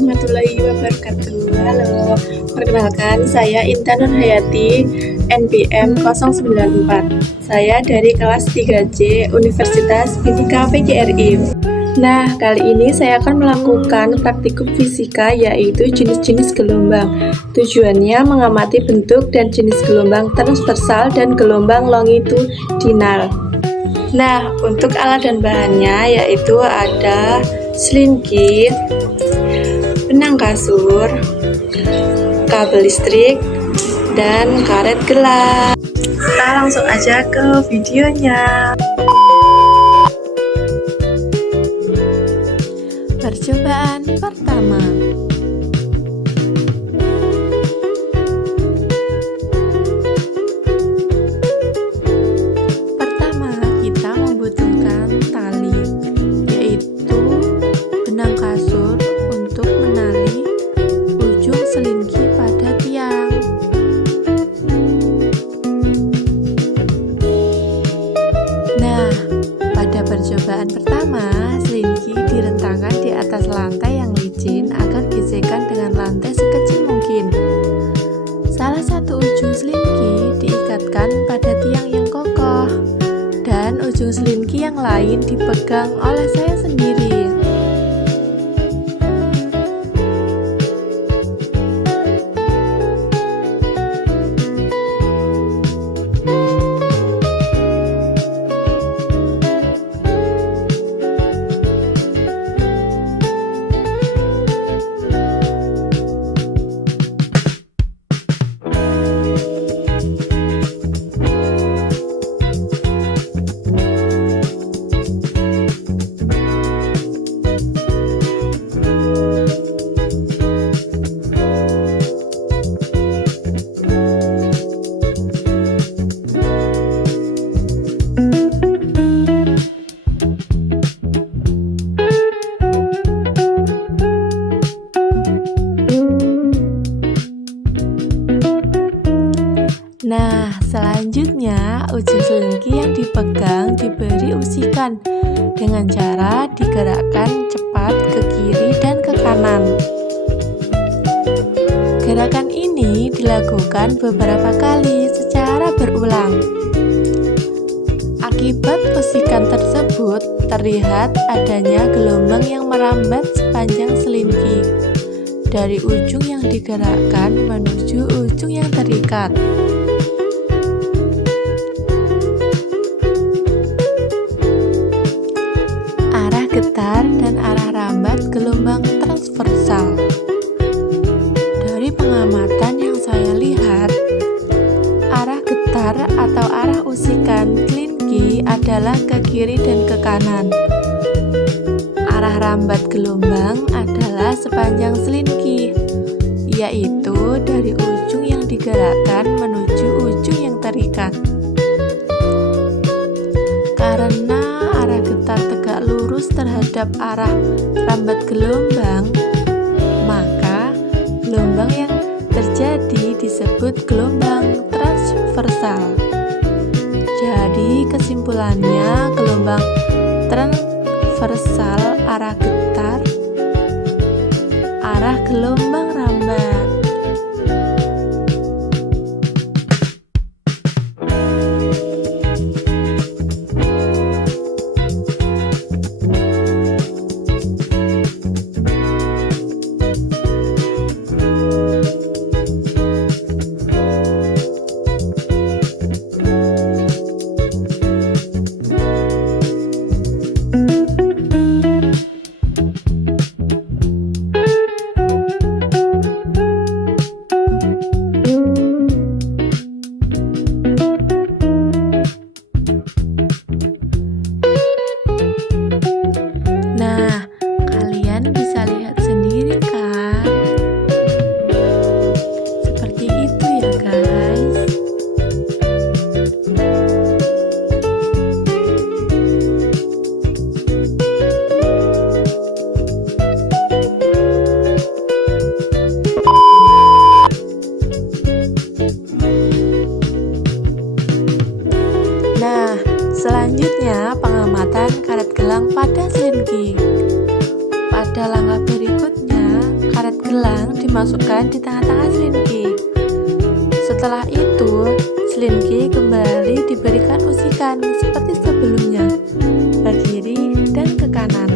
warahmatullahi wabarakatuh. Halo, perkenalkan saya Intan Nurhayati, NPM 094. Saya dari kelas 3C Universitas Fisika PGRI. Nah, kali ini saya akan melakukan praktikum fisika yaitu jenis-jenis gelombang. Tujuannya mengamati bentuk dan jenis gelombang transversal dan gelombang longitudinal. Nah, untuk alat dan bahannya yaitu ada selinki, benang kasur, kabel listrik, dan karet gelas. Kita langsung aja ke videonya. Percobaan pertama. Pertama, kita membutuhkan tali, yaitu benang kasur untuk menali ujung selinki pada tiang. Nah, pada percobaan pertama, selinki direntangkan di atas lantai yang licin agar gesekan dengan lantai sekecil mungkin. Salah satu ujung selinki diikatkan pada tiang yang kokoh, dan ujung selinki yang lain dipegang oleh saya sendiri. Nah, selanjutnya ujung selinki yang dipegang diberi usikan dengan cara digerakkan cepat ke kiri dan ke kanan. Gerakan ini dilakukan beberapa kali secara berulang. Akibat usikan tersebut, terlihat adanya gelombang yang merambat sepanjang selinki dari ujung yang digerakkan menuju ujung yang terikat. Getar dan arah rambat gelombang transversal. Dari pengamatan yang saya lihat, arah getar atau arah usikan selinki adalah ke kiri dan ke kanan. Arah rambat gelombang adalah sepanjang selinki, yaitu dari ujung yang digerakkan menuju ujung yang terikat. Karena arah getar tegak lurus terhadap arah rambat gelombang, maka gelombang yang terjadi disebut gelombang transversal. Jadi kesimpulannya, gelombang transversal arah getar, arah gelombang rambat. dimasukkan di tengah-tengah selinki. Setelah itu, selinki kembali diberikan usikan seperti sebelumnya, ke kiri dan ke kanan.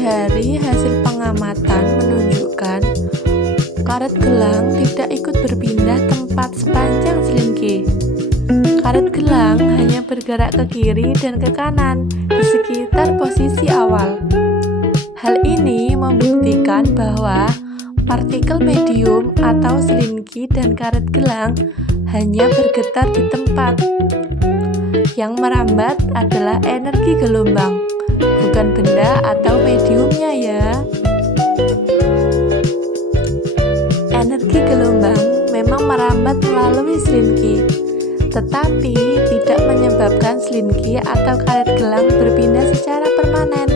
Dari hasil pengamatan menunjukkan karet gelang tidak ikut berpindah tempat sepanjang selinki. Karet gelang hanya bergerak ke kiri dan ke kanan di sekitar posisi awal. Hal ini membuktikan bahwa partikel medium atau selinki dan karet gelang hanya bergetar di tempat. Yang merambat adalah energi gelombang, bukan benda atau mediumnya ya. Energi gelombang memang merambat melalui selinki, tetapi tidak menyebabkan selinki atau karet gelang berpindah secara permanen.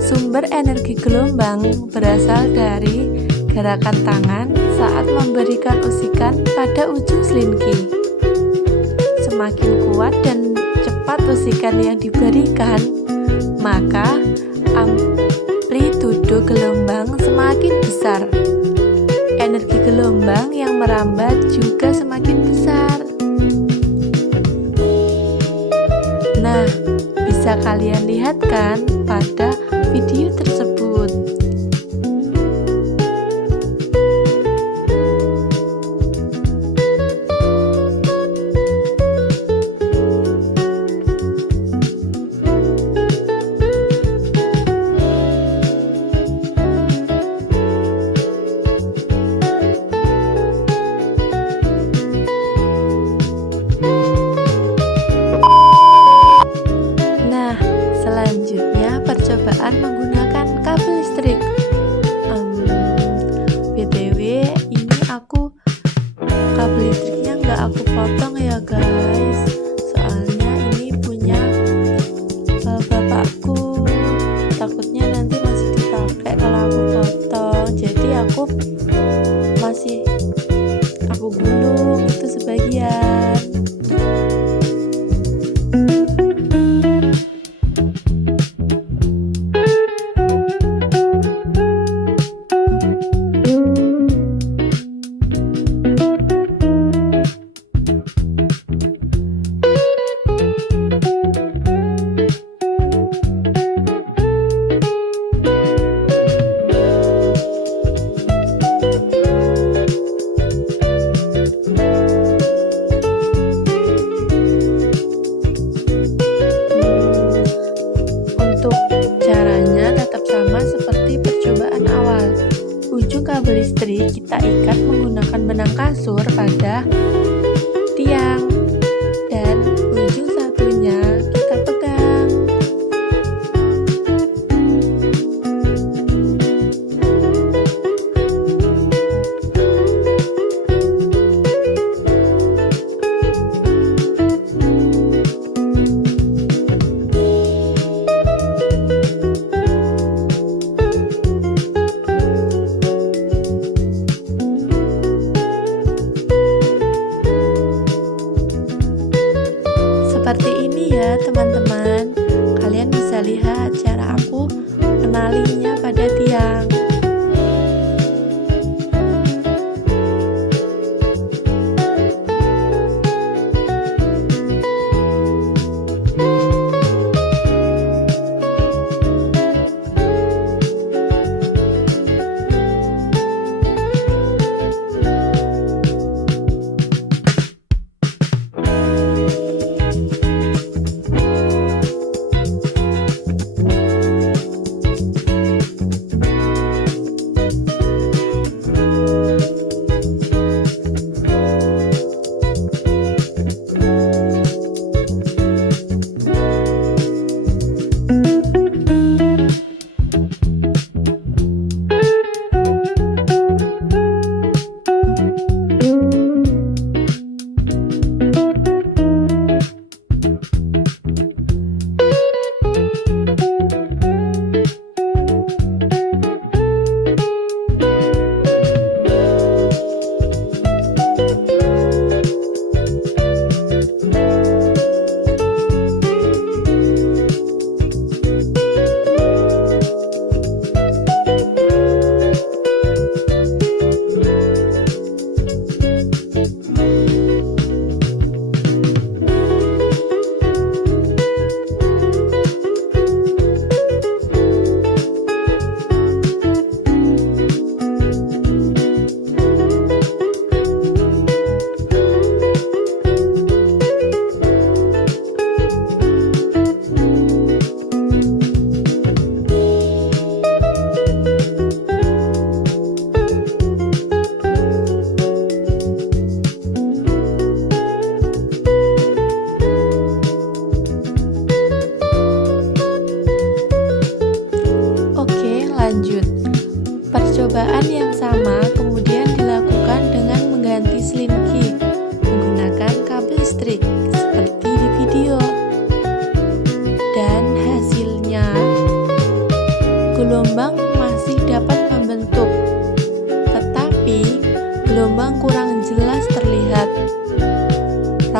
Sumber energi gelombang berasal dari gerakan tangan saat memberikan usikan pada ujung selinki. Semakin kuat dan cepat usikan yang diberikan, maka amplitudo gelombang semakin besar. Energi gelombang yang merambat juga semakin besar. Nah, bisa kalian lihat kan pada video tersebut. Selanjutnya percobaan menggunakan kabel listrik. BTW ini aku kabel listriknya nggak aku potong ya guys, soalnya ini punya bapakku, takutnya nanti masih dipakai kalau aku potong, jadi aku gulung itu sebagian. Kabel listrik kita ikat menggunakan benang kasur pada tiang dan ujung satunya kita pegang. Seperti ini ya teman-teman, kalian bisa lihat cara aku menalinya pada tiang.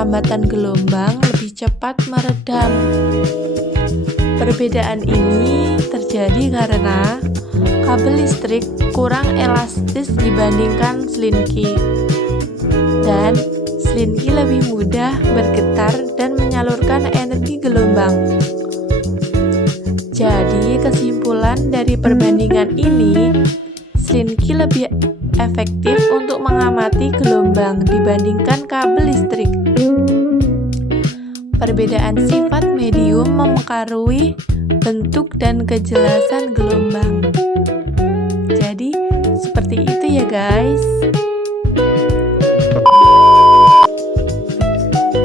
hambatan gelombang lebih cepat meredam. Perbedaan ini terjadi karena kabel listrik kurang elastis dibandingkan selinki, dan selinki lebih mudah bergetar dan menyalurkan energi gelombang. Jadi, kesimpulan dari perbandingan ini, selinki lebih efektif untuk mengamati gelombang dibandingkan kabel listrik. Perbedaan sifat medium mempengaruhi bentuk dan kejelasan gelombang. Jadi, seperti itu ya guys.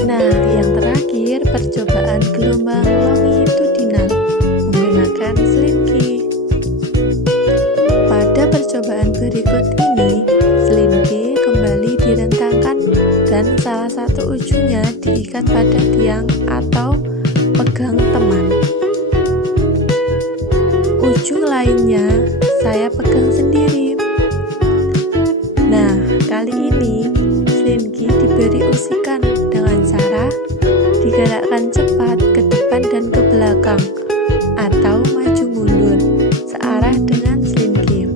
Nah, yang terakhir, percobaan gelombang longitudinal menggunakan selinki. Pada percobaan berikut ini, selinki kembali direntangkan dan salah satu ujungnya diikat pada tiang atau pegang teman. Ujung lainnya saya pegang sendiri. Nah, kali ini selinki diberi usikan dengan cara digerakkan cepat ke depan dan ke belakang atau maju mundur searah dengan selinki.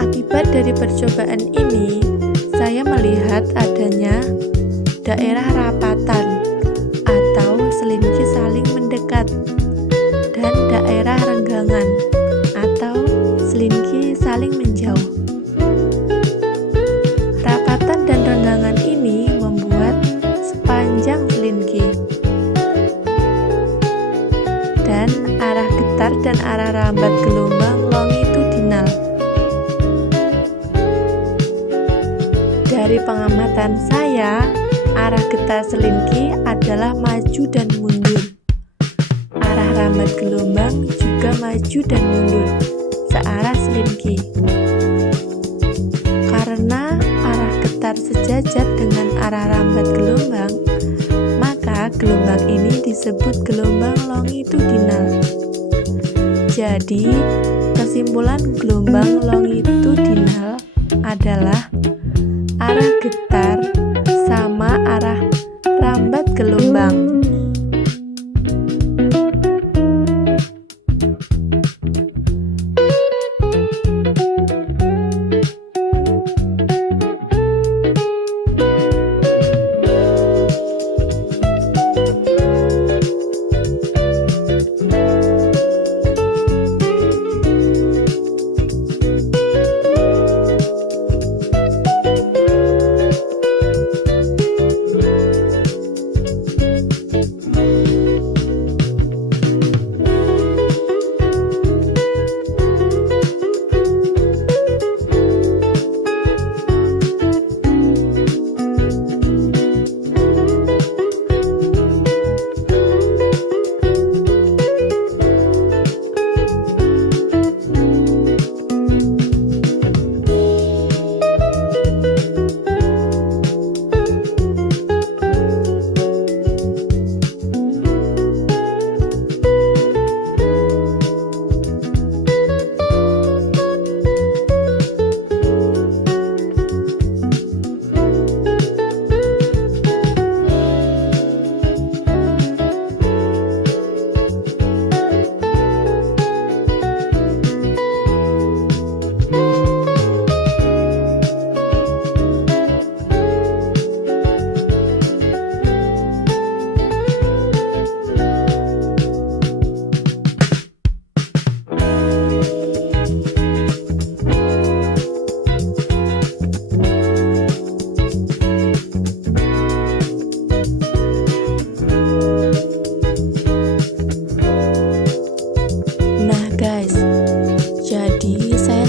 Akibat dari percobaan ini, saya melihat adanya daerah rapatan atau selinki saling mendekat dan daerah renggangan atau selinki saling menjauh. Rapatan dan renggangan ini membuat sepanjang selinki, dan arah getar dan arah rambat gelombang longitudinal. Dari pengamatan saya, arah getar selinki adalah maju dan mundur. Arah rambat gelombang juga maju dan mundur searah selinki. Karena arah getar sejajar dengan arah rambat gelombang, maka gelombang ini disebut gelombang longitudinal. Jadi, kesimpulan gelombang longitudinal adalah arah getar sama arah rambat gelombang.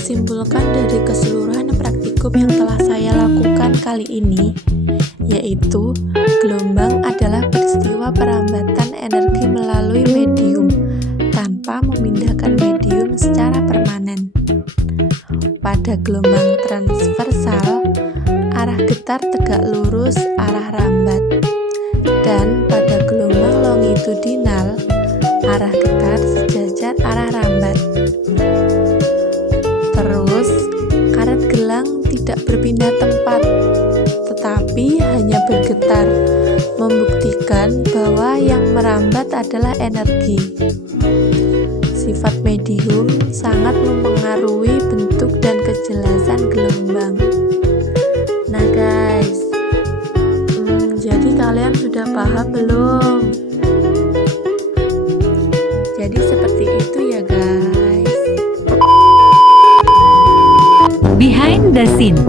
simpulkan dari keseluruhan praktikum yang telah saya lakukan kali ini, yaitu gelombang adalah peristiwa perambatan energi melalui medium tanpa memindahkan medium secara permanen. Pada gelombang transversal, arah getar tegak lurus arah rambat, dan pada gelombang longitudinal, arah getar sejajar arah rambat. Terus, karet gelang tidak berpindah tempat, tetapi tapi hanya bergetar, membuktikan bahwa yang merambat adalah energi. Sifat medium sangat mempengaruhi bentuk dan kejelasan gelombang. Nah guys, jadi kalian sudah paham belum? Jadi seperti itu ya guys. Behind the scene.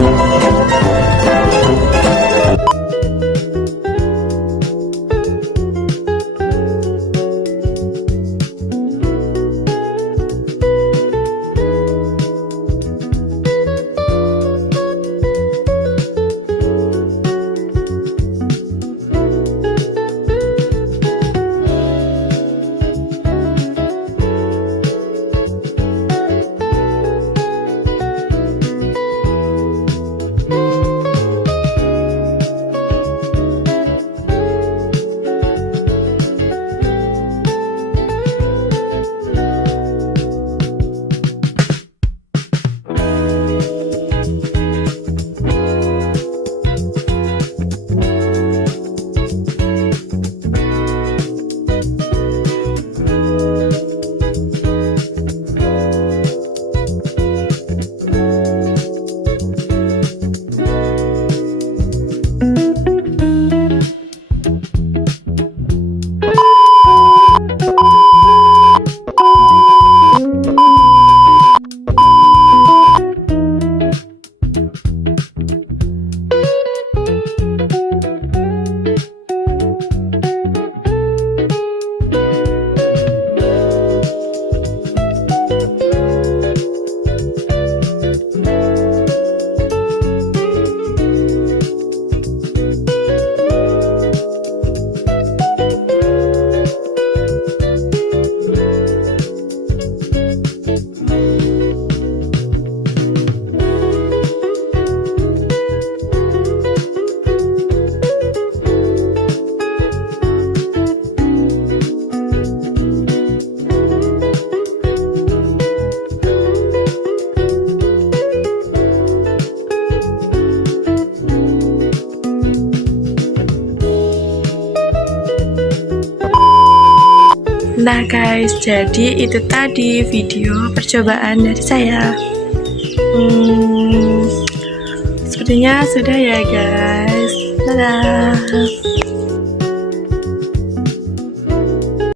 Nah guys, jadi itu tadi video percobaan dari saya. Sepertinya sudah ya guys. Dadah.